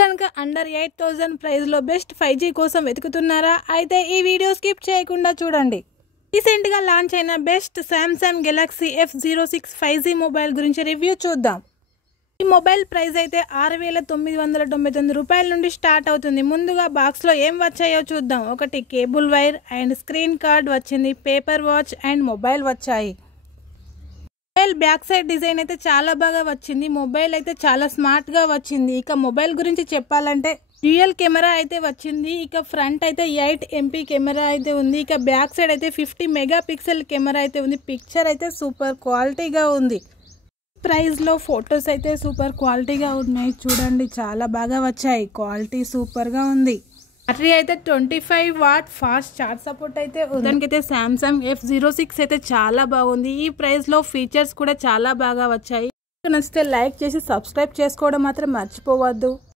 కనుక అండర్ 8000 ప్రైస్లో best 5G కోసం వెతుకుతున్నారా? అయితే ఈ వీడియో స్కిప్ చేయకుండా చూడండి. రీసెంట్గా లాంచ్ అయిన best Samsung Galaxy F06 5G mobile గురించి రివ్యూ చూద్దాం. ఈ మొబైల్ ప్రైస్ అయితే 6,999 రూపాయల నుండి స్టార్ట్ అవుతుంది. ముందుగా బాక్స్లో ఏం వచ్చాయో చూద్దాం. ఒకటి cable wire and screen card వచ్చింది, పేపర్ వాచ్ అండ్ మొబైల్ వచ్చాయి. మొబైల్ బ్యాక్ సైడ్ డిజైన్ అయితే చాలా బాగా వచ్చింది. మొబైల్ అయితే చాలా స్మార్ట్గా వచ్చింది. ఇక మొబైల్ గురించి చెప్పాలంటే డ్యూయల్ కెమెరా అయితే వచ్చింది. ఇక ఫ్రంట్ అయితే 8 MP కెమెరా అయితే ఉంది. ఇక బ్యాక్ సైడ్ అయితే 50 మెగాపిక్సెల్ కెమెరా అయితే ఉంది. పిక్చర్ అయితే సూపర్ క్వాలిటీగా ఉంది. ప్రైస్లో ఫొటోస్ అయితే సూపర్ క్వాలిటీగా ఉన్నాయి. చూడండి, చాలా బాగా వచ్చాయి. క్వాలిటీ సూపర్గా ఉంది. బ్యాటరీ అయితే 25 వాట్ ఫాస్ట్ ఛార్జ్ సపోర్ట్ అయితే ఉంది. దానికైతే శాంసంగ్ F06 అయితే చాలా బాగుంది. ఈ ప్రైస్లో ఫీచర్స్ కూడా చాలా బాగా వచ్చాయి. నచ్చితే లైక్ చేసి సబ్స్క్రైబ్ చేసుకోవడం మాత్రం మర్చిపోవద్దు.